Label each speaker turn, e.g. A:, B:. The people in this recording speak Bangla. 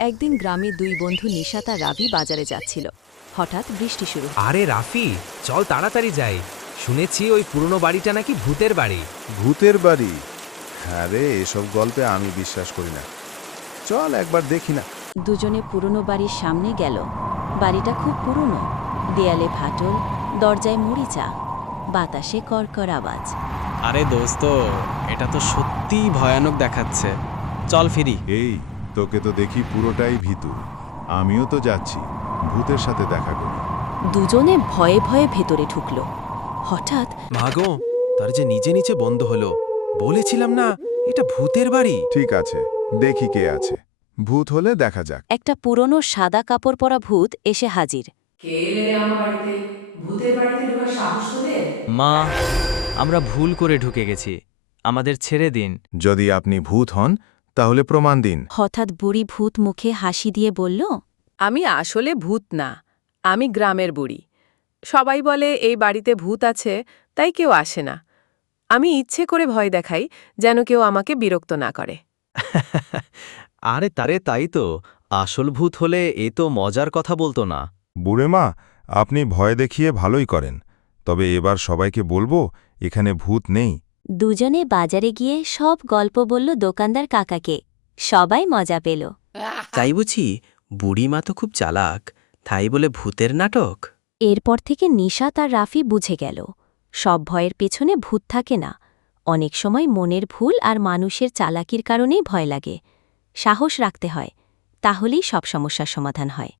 A: একদিন গ্রামে দুই বন্ধু নিশাত আর রাভি বাজারে যাচ্ছিল। হঠাৎ বৃষ্টি শুরু হলো।
B: আরে রাফি, চল তাড়াতাড়ি যাই। শুনেছি ওই পুরনো বাড়িটা নাকি ভূতের বাড়ি।
C: ভূতের বাড়ি? হ্যাঁ রে, এসব গল্পে আমি বিশ্বাস করি না। চল একবার দেখি না।
A: দুজনে পুরনো বাড়ির সামনে গেল। বাড়িটা খুব পুরনো, দেয়ালে ফাটল, দরজায় মরিচা, বাতাসে কড়কড় আওয়াজ।
D: আরে দোস্ত, এটা তো সত্যিই ভয়ানক দেখাচ্ছে। চল ফিরি।
C: এই, তোকে তো দেখি পুরোটাই ভীতু। আমিও তো যাচ্ছি ভূতের সাথে দেখা করি।
A: দুজনে ভয়ে ভয়ে ভেতরে ঢুকল। হঠাৎ
B: মাগো, তার যে নিচে নিচে বন্ধ হলো। বলেছিলাম না এটা ভূতের বাড়ি।
C: ঠিক আছে, দেখি কে আছে। ভূত হলে দেখা যাক।
A: একটা পুরনো সাদা কাপড় পরা ভূত এসে হাজির।
E: কে এলে রে আমার বাড়িতে? ভূতের বাড়িতে ঢোকার সাহস তোদের?
F: মা, আমরা ভুল করে ঢুকে গেছি, আমাদের ছেড়ে দিন।
C: যদি আপনি ভূত হন তাহলে প্রমাণ দিন।
A: হঠাৎ বুড়ি ভূত মুখে হাসি দিয়ে বলল,
E: আমি আসলে ভূত না, আমি গ্রামের বুড়ি। সবাই বলে এই বাড়িতে ভূত আছে, তাই কেউ আসে না। আমি ইচ্ছে করে ভয় দেখাই, যেন কেউ আমাকে বিরক্ত না করে।
F: আরে তাই তো, আসল ভূত হলে এ তো মজার কথা বলতো না।
C: বুড়েমা, আপনি ভয় দেখিয়ে ভালোই করেন। তবে এবার সবাইকে বলবো এখানে ভূত নেই।
A: দুজনে বাজারে গিয়ে সব গল্প বলল দোকানদার কাকাকে। সবাই মজা পেল।
B: তাই বুঝি বুড়িমা তো খুব চালাক, তাই বলে ভূতের নাটক।
A: এরপর থেকে নিশাত আর রাফি বুঝে গেল, সব ভয়ের পেছনে ভূত থাকে না। অনেক সময় মনের ভুল আর মানুষের চালাকির কারণেই ভয় লাগে। সাহস রাখতে হয়, তাহলেই সব সমস্যার সমাধান হয়।